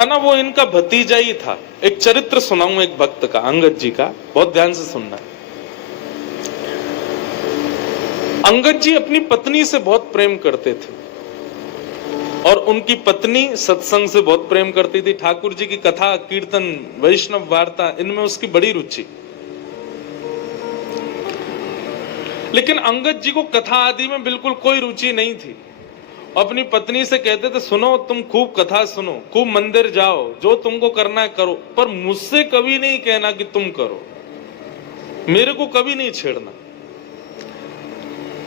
ना वो इनका भतीजा ही था। एक चरित्र सुनाऊं एक भक्त का, अंगद जी का, बहुत ध्यान से सुनना। अंगद जी अपनी पत्नी से बहुत प्रेम करते थे और उनकी पत्नी सत्संग से बहुत प्रेम करती थी। ठाकुर जी की कथा, कीर्तन, वैष्णव वार्ता, इनमें उसकी बड़ी रुचि। लेकिन अंगद जी को कथा आदि में बिल्कुल कोई रुचि नहीं थी। अपनी पत्नी से कहते थे, सुनो तुम खूब कथा सुनो, खूब मंदिर जाओ, जो तुमको करना है करो, पर मुझसे कभी नहीं कहना कि तुम करो, मेरे को कभी नहीं छेड़ना।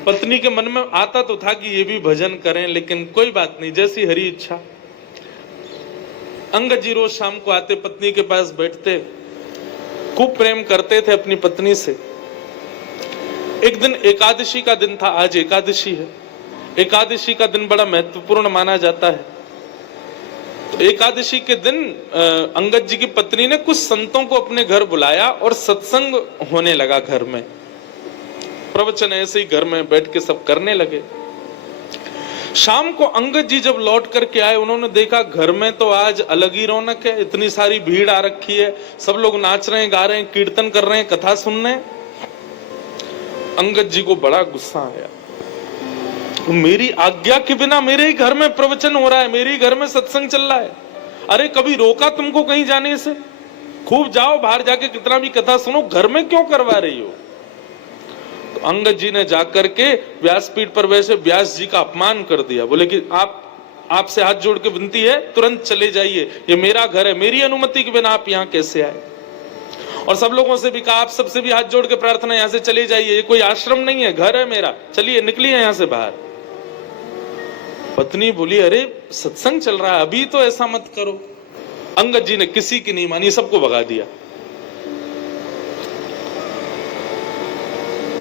पत्नी के मन में आता तो था कि ये भी भजन करें, लेकिन कोई बात नहीं, जैसी हरी इच्छा। अंगद जी रोज शाम को आते, पत्नी के पास बैठते, खूब प्रेम करते थे अपनी पत्नी से। एक दिन एकादशी का दिन था, आज एकादशी है। एकादशी का दिन बड़ा महत्वपूर्ण माना जाता है। तो एकादशी के दिन अंगद जी की पत्नी ने कुछ संतों को अपने घर बुलाया और सत्संग होने लगा घर में। प्रवचन ऐसे ही घर में बैठ के सब करने लगे। शाम को अंगद जी जब लौट करके आए, उन्होंने देखा घर में तो आज अलग ही रौनक है, इतनी सारी भीड़ आ रखी है, सब लोग नाच रहे हैं, गा रहे हैं, कीर्तन कर रहे हैं, कथा सुन रहे हैं। अंगद जी को बड़ा गुस्सा आया। मेरी आज्ञा के बिना मेरे ही घर में प्रवचन हो रहा है, मेरे ही घर में सत्संग चल रहा है, अरे कभी रोका तुमको कहीं जाने से? खूब जाओ, बाहर जाके कितना भी कथा सुनो, घर में क्यों करवा रही हो? तो अंगद जी ने जाकर के व्यासपीठ पर वैसे व्यास जी का अपमान कर दिया। बोले कि आपसे हाथ जोड़ के विनती है, तुरंत चले जाइए, ये मेरा घर है, मेरी अनुमति के बिना आप यहाँ कैसे आए? और सब लोगों से भी कहा, आप सबसे भी हाथ जोड़ के प्रार्थना, यहाँ से चले जाइए, ये कोई आश्रम नहीं है, घर है मेरा, चलिए निकलिए यहाँ से बाहर। पत्नी बोली, अरे सत्संग चल रहा है, अभी तो ऐसा मत करो। अंगद जी ने किसी की नहीं मानी, सबको भगा दिया।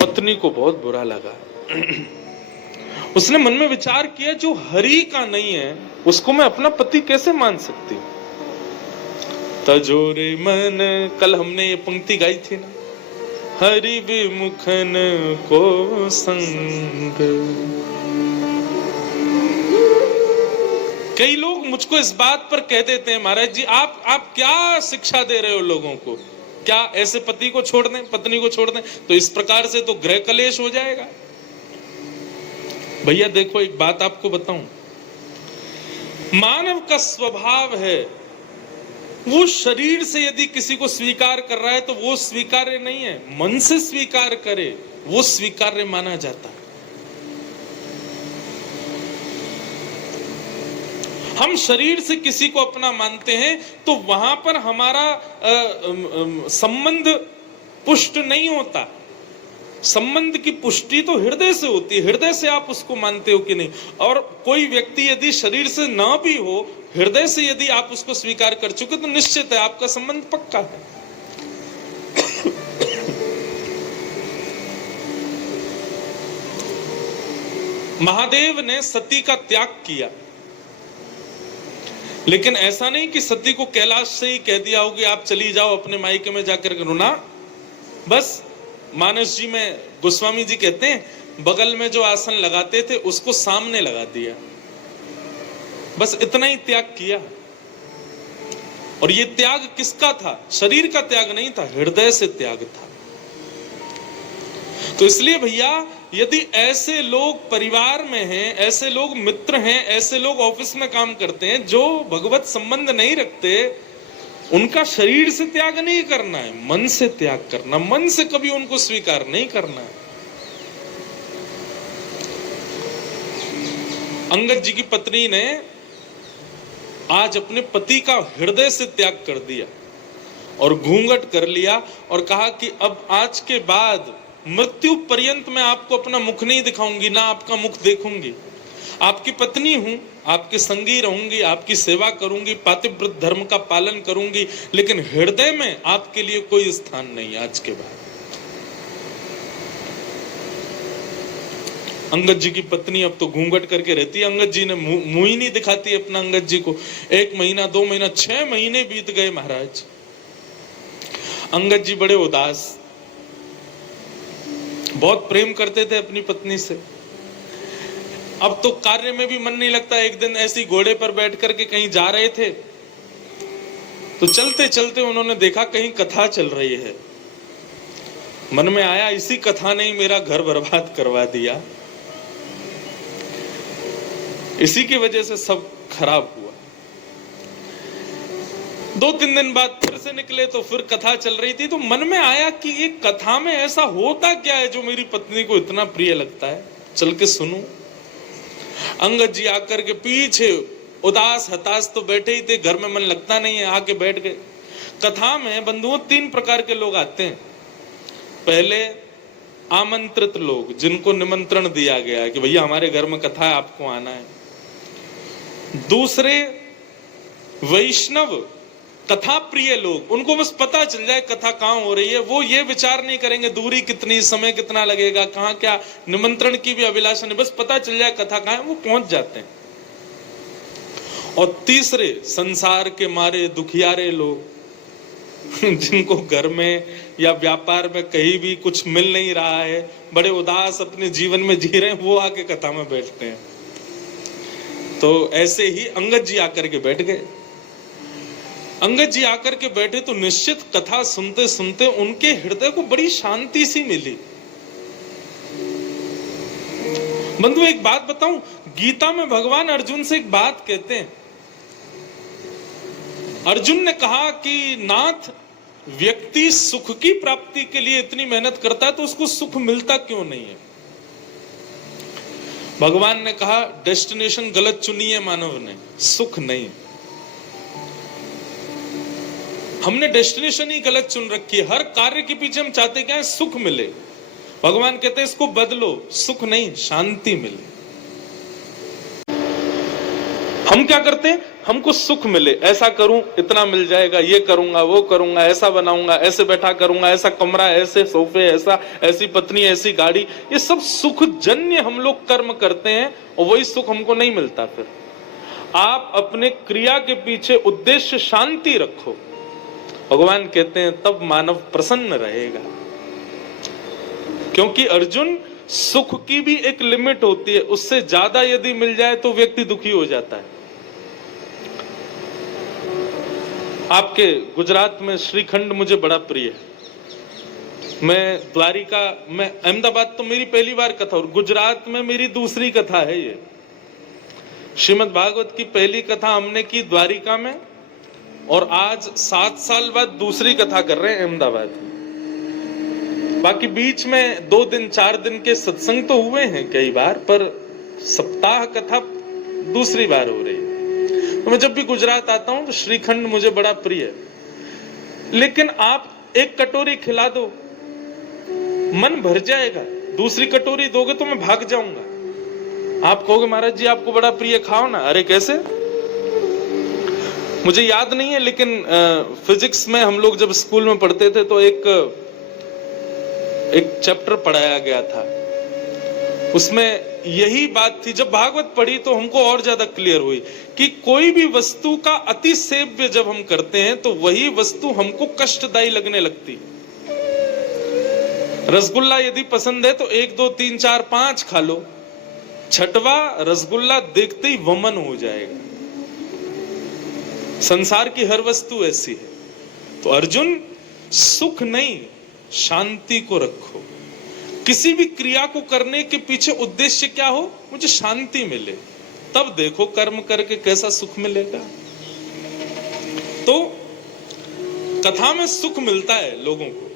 पत्नी को बहुत बुरा लगा। उसने मन में विचार किया, जो हरि का नहीं है उसको मैं अपना पति कैसे मान सकती हूं? तजोरे मन, कल हमने ये पंक्ति गाई थी ना, हरि विमुखन को संग। कई लोग मुझको इस बात पर कह देते हैं, महाराज जी आप क्या शिक्षा दे रहे हो लोगों को? क्या ऐसे पति को छोड़ दें, पत्नी को छोड़ दें? तो इस प्रकार से तो गृह कलेश हो जाएगा। भैया देखो, एक बात आपको बताऊं, मानव का स्वभाव है, वो शरीर से यदि किसी को स्वीकार कर रहा है तो वो स्वीकार्य नहीं है, मन से स्वीकार करे वो स्वीकार्य माना जाता है। हम शरीर से किसी को अपना मानते हैं तो वहां पर हमारा संबंध पुष्ट नहीं होता। संबंध की पुष्टि तो हृदय से होती है, हृदय से आप उसको मानते हो कि नहीं। और कोई व्यक्ति यदि शरीर से ना भी हो, हृदय से यदि आप उसको स्वीकार कर चुके तो निश्चित है आपका संबंध पक्का है। महादेव ने सती का त्याग किया, लेकिन ऐसा नहीं कि सती को कैलाश से ही कह दिया हो कि आप चली जाओ अपने मायके में जाकर करो ना। बस मानस जी में गोस्वामी जी कहते हैं, बगल में जो आसन लगाते थे उसको सामने लगा दिया, बस इतना ही त्याग किया। और ये त्याग किसका था? शरीर का त्याग नहीं था, हृदय से त्याग था। तो इसलिए भैया, यदि ऐसे लोग परिवार में हैं, ऐसे लोग मित्र हैं, ऐसे लोग ऑफिस में काम करते हैं जो भगवत संबंध नहीं रखते, उनका शरीर से त्याग नहीं करना है, मन से त्याग करना, मन से कभी उनको स्वीकार नहीं करना है। अंगद जी की पत्नी ने आज अपने पति का हृदय से त्याग कर दिया और घूंघट कर लिया और कहा कि अब आज के बाद मृत्यु पर्यंत मैं आपको अपना मुख नहीं दिखाऊंगी, ना आपका मुख देखूंगी। आपकी पत्नी हूं, आपके संगी रहूंगी, आपकी सेवा करूंगी, पातिव्रत धर्म का पालन करूंगी, लेकिन हृदय में आपके लिए कोई स्थान नहीं आज के बाद। अंगद जी की पत्नी अब तो घूंघट करके रहती है, अंगद जी ने मुंह ही नहीं दिखाती अपना अंगद जी को। 1 महीना, 2 महीना, 6 महीने बीत गए महाराज। अंगद जी बड़े उदास, बहुत प्रेम करते थे अपनी पत्नी से। अब तो कार्य में भी मन नहीं लगता। एक दिन ऐसी घोड़े पर बैठ करके कहीं जा रहे थे तो चलते चलते उन्होंने देखा कहीं कथा चल रही है। मन में आया इसी कथा ने ही मेरा घर बर्बाद करवा दिया, इसी की वजह से सब खराब हुआ। 2-3 दिन बाद फिर से निकले तो फिर कथा चल रही थी। तो मन में आया कि ये कथा में ऐसा होता क्या है जो मेरी पत्नी को इतना प्रिय लगता है, चल के सुनूं। अंगद जी आकर के पीछे उदास हताश तो बैठे ही थे, घर में मन लगता नहीं है, आके बैठ गए। कथा में बंधुओं 3 प्रकार के लोग आते हैं। पहले आमंत्रित लोग, जिनको निमंत्रण दिया गया है कि भैया हमारे घर में कथा है, आपको आना है। दूसरे वैष्णव कथा प्रिय लोग, उनको बस पता चल जाए कथा कहां हो रही है, वो ये विचार नहीं करेंगे दूरी कितनी, समय कितना लगेगा, कहां क्या, निमंत्रण की भी अभिलाषा नहीं, बस पता चल जाए कथा कहां है, वो पहुंच जाते हैं। और तीसरे संसार के मारे दुखियारे लोग, जिनको घर में या व्यापार में कहीं भी कुछ मिल नहीं रहा है, बड़े उदास अपने जीवन में जी रहे हैं, वो आके कथा में बैठते हैं। तो ऐसे ही अंगद जी आकर के बैठ गए। अंगद जी आकर के बैठे तो निश्चित कथा सुनते सुनते उनके हृदय को बड़ी शांति सी मिली। बंधु एक बात बताऊं, गीता में भगवान अर्जुन से एक बात कहते हैं। अर्जुन ने कहा कि नाथ, व्यक्ति सुख की प्राप्ति के लिए इतनी मेहनत करता है तो उसको सुख मिलता क्यों नहीं है? भगवान ने कहा डेस्टिनेशन गलत चुनी है मानव ने, सुख नहीं। हमने डेस्टिनेशन ही गलत चुन रखी है। हर कार्य के पीछे हम चाहते क्या है? सुख मिले। भगवान कहते हैं इसको बदलो, सुख नहीं शांति मिले। हम क्या करते हैं? हमको सुख मिले, ऐसा करूं इतना मिल जाएगा, ये करूंगा वो करूंगा, ऐसा बनाऊंगा, ऐसे बैठा करूंगा, ऐसा कमरा, ऐसे सोफे, ऐसा, ऐसी पत्नी, ऐसी गाड़ी, ये सब सुख जन्य हम लोग कर्म करते हैं और वही सुख हमको नहीं मिलता। फिर आप अपने क्रिया के पीछे उद्देश्य शांति रखो, भगवान कहते हैं तब मानव प्रसन्न रहेगा। क्योंकि अर्जुन, सुख की भी एक लिमिट होती है, उससे ज्यादा यदि मिल जाए तो व्यक्ति दुखी हो जाता है। आपके गुजरात में श्रीखंड मुझे बड़ा प्रिय है। मैं द्वारिका में, अहमदाबाद तो मेरी पहली बार कथा और गुजरात में मेरी दूसरी कथा है। ये श्रीमद् भागवत की पहली कथा हमने की द्वारिका में और आज 7 साल बाद दूसरी कथा कर रहे हैं अहमदाबाद में। बाकी बीच में 2 दिन 4 दिन के सत्संग तो हुए हैं कई बार, पर सप्ताह कथा दूसरी बार हो रही है। तो मैं जब भी गुजरात आता हूं तो श्रीखंड मुझे बड़ा प्रिय है। लेकिन आप एक कटोरी खिला दो, मन भर जाएगा। दूसरी कटोरी दोगे तो मैं भाग जाऊंगा। आप कहोगे महाराज जी आपको बड़ा प्रिय, खाओ ना। अरे कैसे? मुझे याद नहीं है, लेकिन फिजिक्स में हम लोग जब स्कूल में पढ़ते थे तो एक चैप्टर पढ़ाया गया था, उसमें यही बात थी। जब भागवत पढ़ी तो हमको और ज्यादा क्लियर हुई कि कोई भी वस्तु का अति सेव्य जब हम करते हैं तो वही वस्तु हमको कष्टदायी लगने लगती है। रसगुल्ला यदि पसंद है तो 1 2 3 4 5 खा लो, 6वां रसगुल्ला देखते ही वमन हो जाएगा। संसार की हर वस्तु ऐसी है। तो अर्जुन, सुख नहीं शांति को रखो। किसी भी क्रिया को करने के पीछे उद्देश्य क्या हो? मुझे शांति मिले, तब देखो कर्म करके कैसा सुख मिलेगा। तो कथा में सुख मिलता है लोगों को।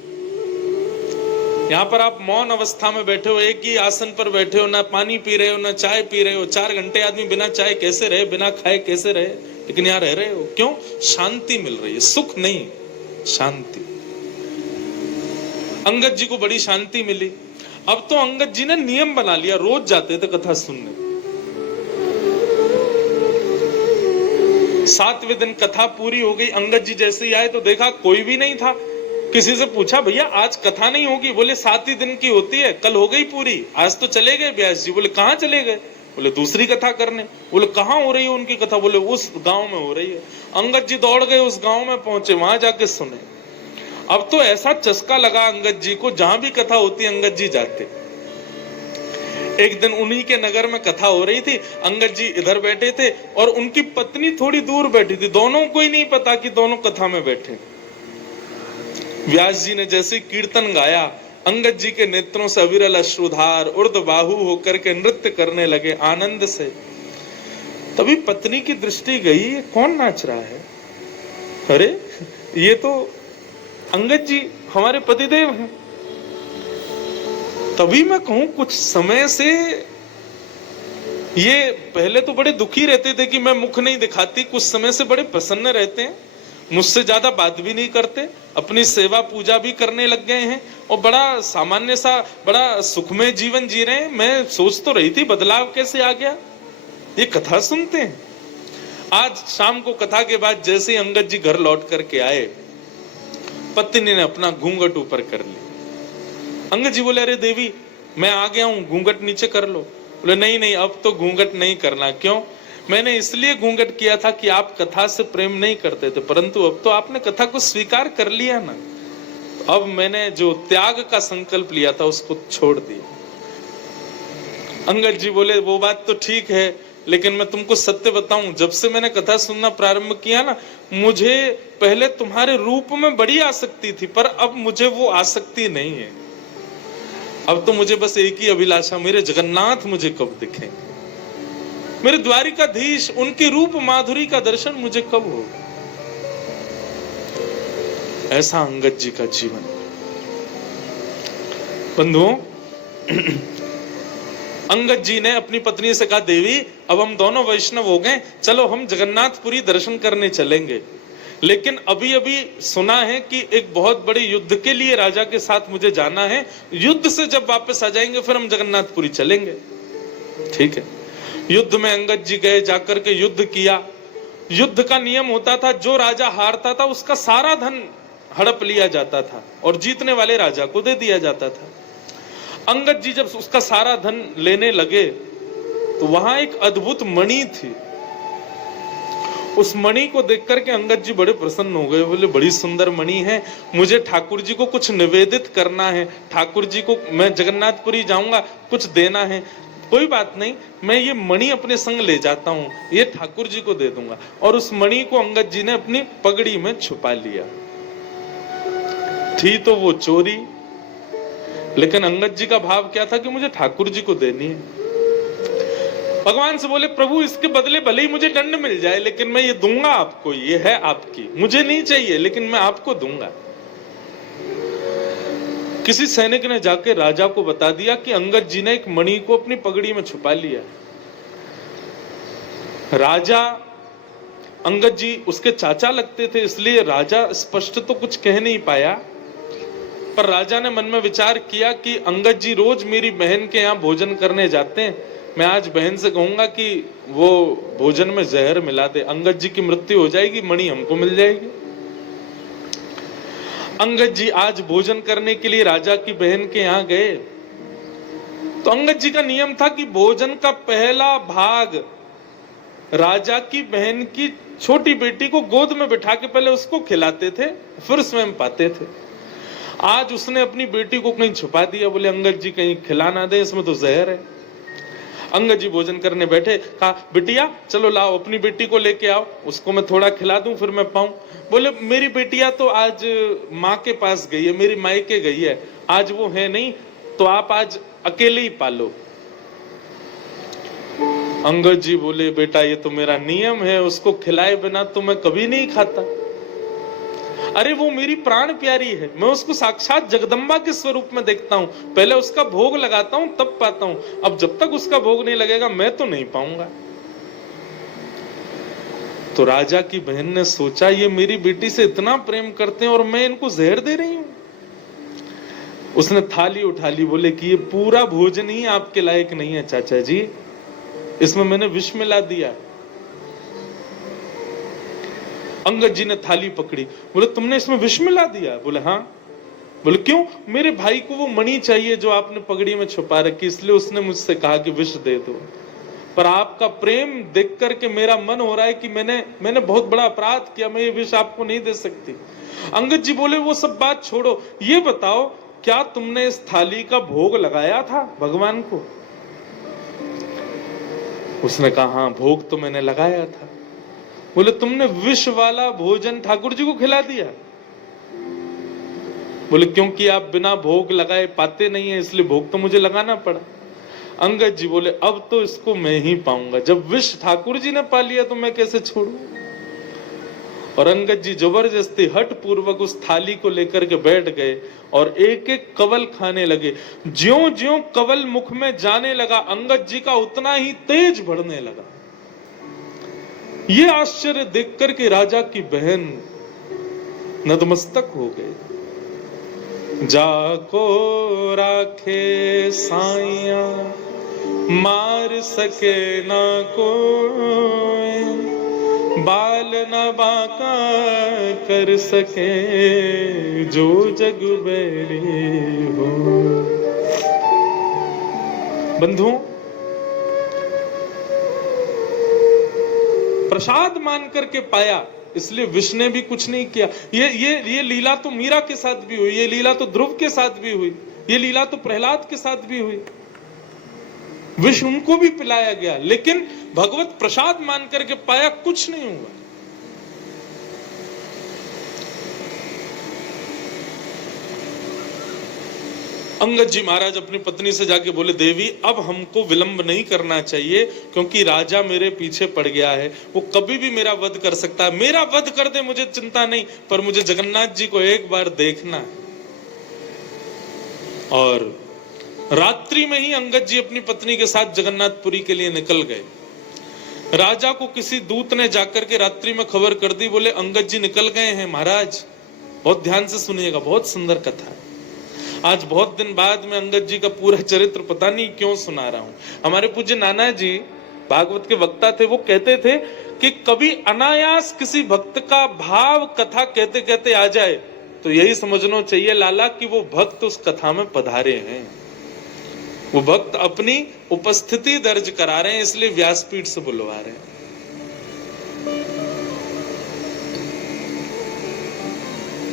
यहां पर आप मौन अवस्था में बैठे हो, एक ही आसन पर बैठे हो, ना पानी पी रहे हो ना चाय पी रहे हो। 4 घंटे आदमी बिना चाय कैसे रहे, बिना खाए कैसे रहे, लेकिन यहां रह रहे हो। क्यों? शांति मिल रही है। सुख नहीं, शांति। अंगद जी को बड़ी शांति मिली। अब तो अंगद जी ने नियम बना लिया, रोज जाते थे कथा सुनने। 7वें दिन कथा पूरी हो गई। अंगद जी जैसे ही आए तो देखा कोई भी नहीं था। किसी से पूछा भैया आज कथा नहीं होगी? बोले 7 ही दिन की होती है, कल हो गई पूरी, आज तो चले गए व्यास जी। बोले कहाँ चले गए? बोले दूसरी कथा करने। बोले कहाँ हो रही है उनकी कथा? बोले उस गांव में हो रही है। अंगद जी दौड़ गए, उस गांव में पहुंचे, वहां जाके सुने। अब तो ऐसा चस्का लगा अंगद जी को, जहां भी कथा होती अंगद जी जाते। एक दिन उन्हीं के नगर में कथा हो रही थी, अंगद जी इधर बैठे थे और उनकी पत्नी थोड़ी दूर बैठी थी, दोनों को ही नहीं पता कि दोनों कथा में बैठे। व्यास जी ने जैसे कीर्तन गाया, अंगद जी के नेत्रों से अविरल अश्रुधार ऊर्ध्वबाहु होकर के नृत्य करने लगे आनंद से। तभी पत्नी की दृष्टि गई, ये कौन नाच रहा है? अरे ये तो अंगद जी हमारे पतिदेव हैं। तभी मैं कहूं, कुछ समय से ये पहले तो बड़े दुखी रहते थे कि मैं मुख नहीं दिखाती, कुछ समय से बड़े प्रसन्न रहते हैं, मुझसे ज्यादा बात भी नहीं करते, अपनी सेवा पूजा भी करने लग गए हैं और बड़ा सामान्य सा बड़ा सुखमय जीवन जी रहे हैं। मैं सोच तो रही थी बदलाव कैसे आ गया। ये कथा सुनते हैं। आज शाम को कथा के बाद जैसे ही अंगद जी घर लौट करके आए, पत्नी ने अपना घूंघट ऊपर कर लिया। अंगद जी बोले, अरे देवी मैं आ गया हूं, घूंघट नीचे कर लो। बोले नहीं नहीं, अब तो घूंघट नहीं करना। क्यों? मैंने इसलिए घूंघट किया था कि आप कथा से प्रेम नहीं करते थे, परंतु अब तो आपने कथा को स्वीकार कर लिया ना, तो अब मैंने जो त्याग का संकल्प लिया था उसको छोड़ दिया। अंगद जी बोले, वो बात तो ठीक है, लेकिन मैं तुमको सत्य बताऊं, जब से मैंने कथा सुनना प्रारंभ किया ना, मुझे पहले तुम्हारे रूप में बड़ी आसक्ति थी, पर अब मुझे वो आसक्ति नहीं है। अब तो मुझे बस एक ही अभिलाषा, मेरे जगन्नाथ मुझे कब दिखेंगे, मेरे द्वारिकाधीश, उनके रूप माधुरी का दर्शन मुझे कब होगा। ऐसा अंगद जी का जीवन। बंधुओं, अंगद जी ने अपनी पत्नी से कहा, देवी अब हम दोनों वैष्णव हो गए, चलो हम जगन्नाथपुरी दर्शन करने चलेंगे। लेकिन अभी अभी सुना है कि एक बहुत बड़े युद्ध के लिए राजा के साथ मुझे जाना है, युद्ध से जब वापस आ जाएंगे फिर हम जगन्नाथपुरी चलेंगे। ठीक है। युद्ध में अंगद जी गए, जाकर के युद्ध किया। युद्ध का नियम होता था, जो राजा हारता था उसका सारा धन हड़प लिया जाता था और जीतने वाले राजा को दे दिया जाता था। अंगद जी जब उसका सारा धन लेने लगे तो वहां एक अद्भुत मणि थी। उस मणि को देख करके अंगद जी बड़े प्रसन्न हो गए। बोले, बड़ी सुंदर मणि है, मुझे ठाकुर जी को कुछ निवेदित करना है, ठाकुर जी को, मैं जगन्नाथपुरी जाऊंगा, कुछ देना है। कोई बात नहीं, मैं ये मणि अपने संग ले जाता हूं, ये ठाकुर जी को दे दूंगा। और उस मणि को अंगद जी ने अपनी पगड़ी में छुपा लिया। थी तो वो चोरी, लेकिन अंगद जी का भाव क्या था कि मुझे ठाकुर जी को देनी है। भगवान से बोले, प्रभु इसके बदले भले ही मुझे दंड मिल जाए, लेकिन मैं ये दूंगा आपको, ये है आपकी, मुझे नहीं चाहिए लेकिन मैं आपको दूंगा। किसी सैनिक ने जाके राजा को बता दिया कि अंगद जी ने एक मणि को अपनी पगड़ी में छुपा लिया। राजा, अंगद जी उसके चाचा लगते थे, इसलिए राजा स्पष्ट तो कुछ कह नहीं पाया, पर राजा ने मन में विचार किया कि अंगद जी रोज मेरी बहन के यहाँ भोजन करने जाते हैं, मैं आज बहन से कहूंगा कि वो भोजन में जहर मिला दे, अंगद जी की मृत्यु हो जाएगी, मणि हमको मिल जाएगी। अंगद जी आज भोजन करने के लिए राजा की बहन के यहाँ गए, तो अंगद जी का नियम था कि भोजन का पहला भाग राजा की बहन की छोटी बेटी को गोद में बिठा के पहले उसको खिलाते थे, फिर स्वयं पाते थे। आज उसने अपनी बेटी को कहीं छुपा दिया, बोले अंगद जी कहीं खिला ना दे, इसमें तो जहर है। अंगद जी भोजन करने बैठे, कहा बिटिया चलो लाओ अपनी बेटी को लेके आओ, उसको मैं थोड़ा खिला दूं फिर मैं पाऊं। बोले मेरी बेटिया तो आज माँ के पास गई है, मेरी मायके गई है, आज वो है नहीं, तो आप आज अकेले ही पालो। अंगद जी बोले, बेटा ये तो मेरा नियम है, उसको खिलाए बिना तो मैं कभी नहीं खाता। अरे वो मेरी प्राण प्यारी है, मैं उसको साक्षात जगदम्बा के स्वरूप में देखता हूं, पहले उसका भोग लगाता हूं तब पाता हूं, अब जब तक उसका भोग नहीं लगेगा मैं तो नहीं पाऊंगा। तो राजा की बहन ने सोचा, ये मेरी बेटी से इतना प्रेम करते हैं और मैं इनको जहर दे रही हूं। उसने थाली उठा ली, बोले कि ये पूरा भोजन ही आपके लायक नहीं है चाचा जी, इसमें मैंने विष मिला दिया। अंगद जी ने थाली पकड़ी, बोले तुमने इसमें विष मिला दिया? बोले हाँ। बोले क्यों? मेरे भाई को वो मणि चाहिए जो आपने पगड़ी में छुपा रखी, इसलिए उसने मुझसे कहा कि विष दे दो। पर आपका प्रेम देख करके मेरा मन हो रहा है कि मैंने बहुत बड़ा अपराध किया, मैं ये विष आपको नहीं दे सकती। अंगद जी बोले वो सब बात छोड़ो, ये बताओ क्या तुमने इस थाली का भोग लगाया था भगवान को? उसने कहा हाँ भोग तो मैंने लगाया था। बोले तुमने विष वाला भोजन ठाकुर जी को खिला दिया? बोले क्योंकि आप बिना भोग लगाए पाते नहीं है, इसलिए भोग तो मुझे लगाना पड़ा। अंगद जी बोले अब तो इसको मैं ही पाऊंगा, जब विष ठाकुर जी ने पा लिया तो मैं कैसे छोड़ूं। और अंगद जी जबरदस्ती हठ पूर्वक उस थाली को लेकर के बैठ गए और एक एक कवल खाने लगे। ज्यों ज्यों कवल मुख में जाने लगा अंगद जी का उतना ही तेज बढ़ने लगा। ये आश्चर्य देखकर के राजा की बहन नतमस्तक हो गए। जाको राखे साइया मार सके ना कोई, बाल न बाका कर सके जो जग बैरी हो। बंधुओं, प्रसाद मान करके पाया इसलिए विष ने भी कुछ नहीं किया। ये लीला तो मीरा के साथ भी हुई, ये लीला तो ध्रुव के साथ भी हुई, ये लीला तो प्रहलाद के साथ भी हुई। विष उनको भी पिलाया गया, लेकिन भगवत प्रसाद मान करके पाया, कुछ नहीं हुआ। अंगद जी महाराज अपनी पत्नी से जाके बोले देवी अब हमको विलंब नहीं करना चाहिए, क्योंकि राजा मेरे पीछे पड़ गया है, वो कभी भी मेरा वध कर सकता है। मेरा वध कर दे मुझे चिंता नहीं, पर मुझे जगन्नाथ जी को एक बार देखना है। और रात्रि में ही अंगद जी अपनी पत्नी के साथ जगन्नाथपुरी के लिए निकल गए। राजा को किसी दूत ने जाकर के रात्रि में खबर कर दी, बोले अंगद जी निकल गए हैं महाराज। बहुत ध्यान से सुनिएगा, बहुत सुंदर कथा है। आज बहुत दिन बाद में अंगद जी का पूरा चरित्र पता नहीं क्यों सुना रहा हूं। हमारे पूज्य नाना जी भागवत के वक्ता थे, वो कहते थे कि कभी अनायास किसी भक्त का भाव कथा कहते कहते आ जाए तो यही समझना चाहिए लाला कि वो भक्त उस कथा में पधारे हैं, वो भक्त अपनी उपस्थिति दर्ज करा रहे हैं, इसलिए व्यासपीठ से बुलवा रहे हैं।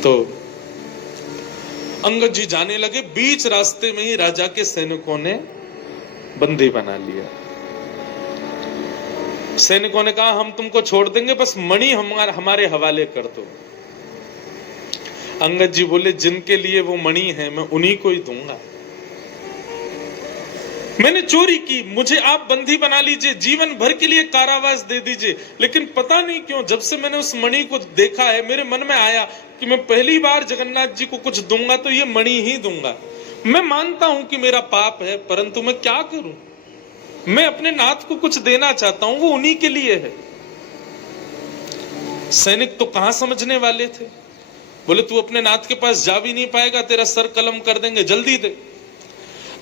तो अंगद जी जाने लगे, बीच रास्ते में ही राजा के सैनिकों ने बंदी बना लिया। सैनिकों ने कहा हम तुमको छोड़ देंगे, बस मणि हमारे हवाले कर दो। अंगद जी बोले जिनके लिए वो मणि है मैं उन्हीं को ही दूंगा। मैंने चोरी की, मुझे आप बंदी बना लीजिए, जीवन भर के लिए कारावास दे दीजिए, लेकिन पता नहीं क्यों जब से मैंने उस मणि को देखा है मेरे मन में आया कि मैं पहली बार जगन्नाथ जी को कुछ दूंगा तो ये मणि ही दूंगा। मैं मानता हूं कि मेरा पाप है, परंतु मैं क्या करूं, मैं अपने नाथ को कुछ देना चाहता हूं, वो उन्हीं के लिए है। सैनिक तो कहां समझने वाले थे, बोले तू अपने नाथ के पास जा भी नहीं पाएगा, तेरा सर कलम कर देंगे, जल्दी दे।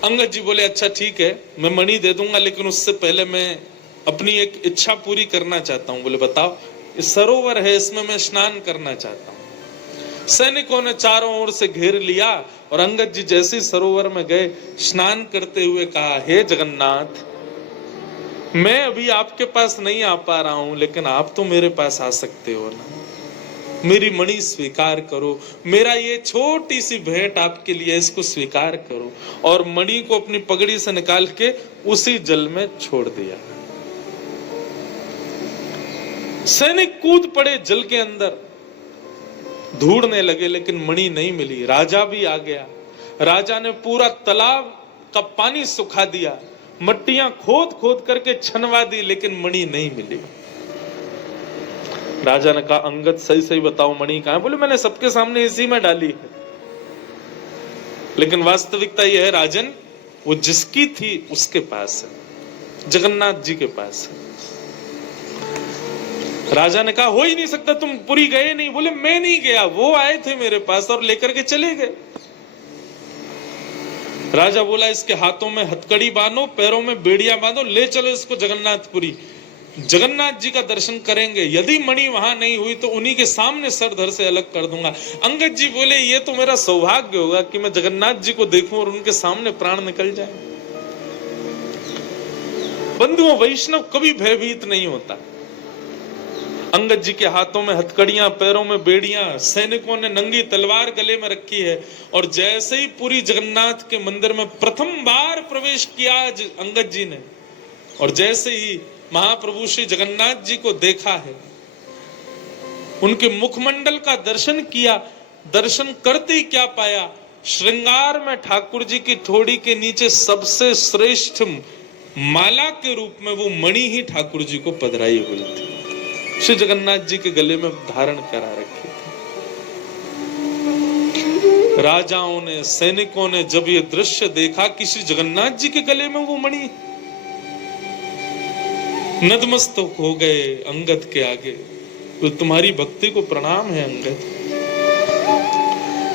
अंगद जी बोले अच्छा ठीक है मैं मणि दे दूंगा, लेकिन उससे पहले मैं अपनी एक इच्छा पूरी करना चाहता हूं। बोले बताओ। इस सरोवर है, इसमें मैं स्नान करना चाहता हूं। सैनिकों ने चारों ओर से घेर लिया और अंगद जी जैसे ही सरोवर में गए, स्नान करते हुए कहा हे जगन्नाथ, मैं अभी आपके पास नहीं आ पा रहा हूं, लेकिन आप तो मेरे पास आ सकते हो ना, मेरी मणि स्वीकार करो, मेरा ये छोटी सी भेंट आपके लिए, इसको स्वीकार करो। और मणि को अपनी पगड़ी से निकाल के उसी जल में छोड़ दिया। सैनिक कूद पड़े जल के अंदर, ढूंढने लगे लेकिन मणि नहीं मिली। राजा भी आ गया, राजा ने पूरा तालाब का पानी सुखा दिया, मट्टियां खोद खोद करके छनवा दी, लेकिन मणि नहीं मिली। राजा ने कहा अंगद सही सही बताओ मणि कहां है? बोले मैंने सबके सामने इसी में डाली है, लेकिन वास्तविकता यह है राजन, वो जिसकी थी उसके पास है, जगन्नाथ जी के पास है। राजा ने कहा हो ही नहीं सकता, तुम पुरी गए नहीं। बोले मैं नहीं गया, वो आए थे मेरे पास और लेकर के चले गए। राजा बोला इसके हाथों में हथकड़ी बांधो, पैरों में बेड़ियां बांधो, ले चलो इसको जगन्नाथपुरी, जगन्नाथ जी का दर्शन करेंगे। यदि मणि वहां नहीं हुई तो उन्हीं के सामने सर धड़ से अलग कर दूंगा। अंगद जी बोले ये तो मेरा सौभाग्य होगा कि मैं जगन्नाथ जी को देखूं और उनके सामने प्राण निकल जाए। बंधुओं, वैष्णव कभी भयभीत नहीं होता। अंगद जी के हाथों में हथकड़ियां, पैरों में बेड़ियां, सैनिकों ने नंगी तलवार गले में रखी है, और जैसे ही पूरी जगन्नाथ के मंदिर में प्रथम बार प्रवेश किया अंगद जी ने, और जैसे ही महाप्रभु श्री जगन्नाथ जी को देखा है, उनके मुखमंडल का दर्शन किया, दर्शन करते ही क्या पाया, श्रृंगार में ठाकुर जी की ठोड़ी के नीचे सबसे श्रेष्ठ माला के रूप में वो मणि ही ठाकुर जी को पधराई हुई थी, श्री जगन्नाथ जी के गले में धारण करा रखी थी। राजाओं ने, सैनिकों ने जब ये दृश्य देखा कि श्री जगन्नाथ जी के गले में वो मणि, नतमस्तक हो गए अंगद के आगे। तो तुम्हारी भक्ति को प्रणाम है अंगद।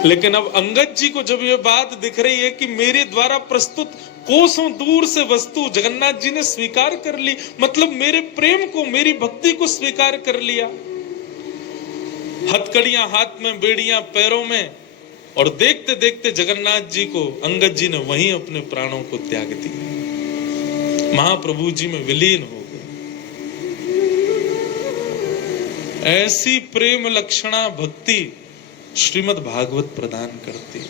लेकिन अब अंगद जी को जब ये बात दिख रही है कि मेरे द्वारा प्रस्तुत कोसों दूर से वस्तु जगन्नाथ जी ने स्वीकार कर ली, मतलब मेरे प्रेम को, मेरी भक्ति को स्वीकार कर लिया, हथकड़ियां हाथ में, बेड़ियां पैरों में, और देखते देखते जगन्नाथ जी को, अंगद जी ने वहीं अपने प्राणों को त्याग दिया, महाप्रभु जी में विलीन हो गए। ऐसी प्रेम लक्षणा भक्ति श्रीमद् भागवत प्रदान करती।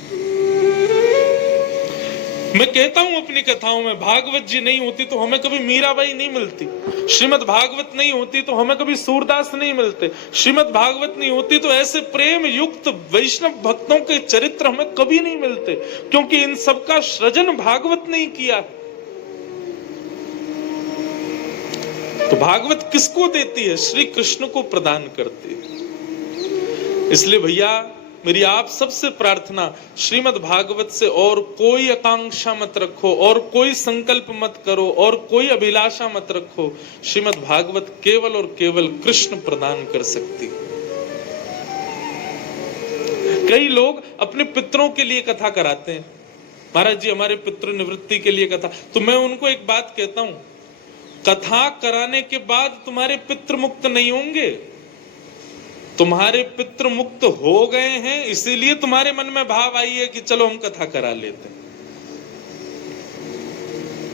मैं कहता हूं अपनी कथाओं में, भागवत जी नहीं होती तो हमें कभी मीराबाई नहीं मिलती, श्रीमद् भागवत नहीं होती तो हमें कभी सूरदास नहीं मिलते, श्रीमद् भागवत नहीं होती तो ऐसे प्रेम युक्त वैष्णव भक्तों के चरित्र हमें कभी नहीं मिलते, क्योंकि इन सबका सृजन भागवत नहीं किया। तो भागवत किसको देती है? श्री कृष्ण को प्रदान करती है। इसलिए भैया मेरी आप सबसे प्रार्थना, श्रीमद् भागवत से और कोई आकांक्षा मत रखो, और कोई संकल्प मत करो, और कोई अभिलाषा मत रखो। श्रीमद् भागवत केवल और केवल कृष्ण प्रदान कर सकती। कई लोग अपने पितरों के लिए कथा कराते हैं, महाराज जी हमारे पितृ निवृत्ति के लिए कथा। तो मैं उनको एक बात कहता हूं, कथा कराने के बाद तुम्हारे पितृ मुक्त नहीं होंगे, तुम्हारे पितृ मुक्त हो गए हैं, इसीलिए तुम्हारे मन में भाव आई है कि चलो हम कथा करा लेते हैं।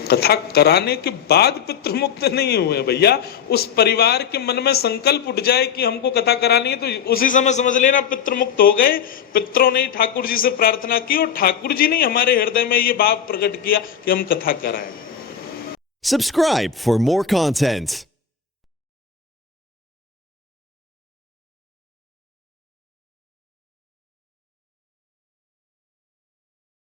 कथा कराने के बाद पितृ मुक्त नहीं हुए भैया। उस परिवार के मन में संकल्प उठ जाए कि हमको कथा करानी है, तो उसी समय समझ लेना पितृ मुक्त हो गए। पितरों ने ठाकुर जी से प्रार्थना की और ठाकुर जी ने हमारे हृदय में ये भाव प्रकट किया कि हम कथा कराएं। Subscribe for more content.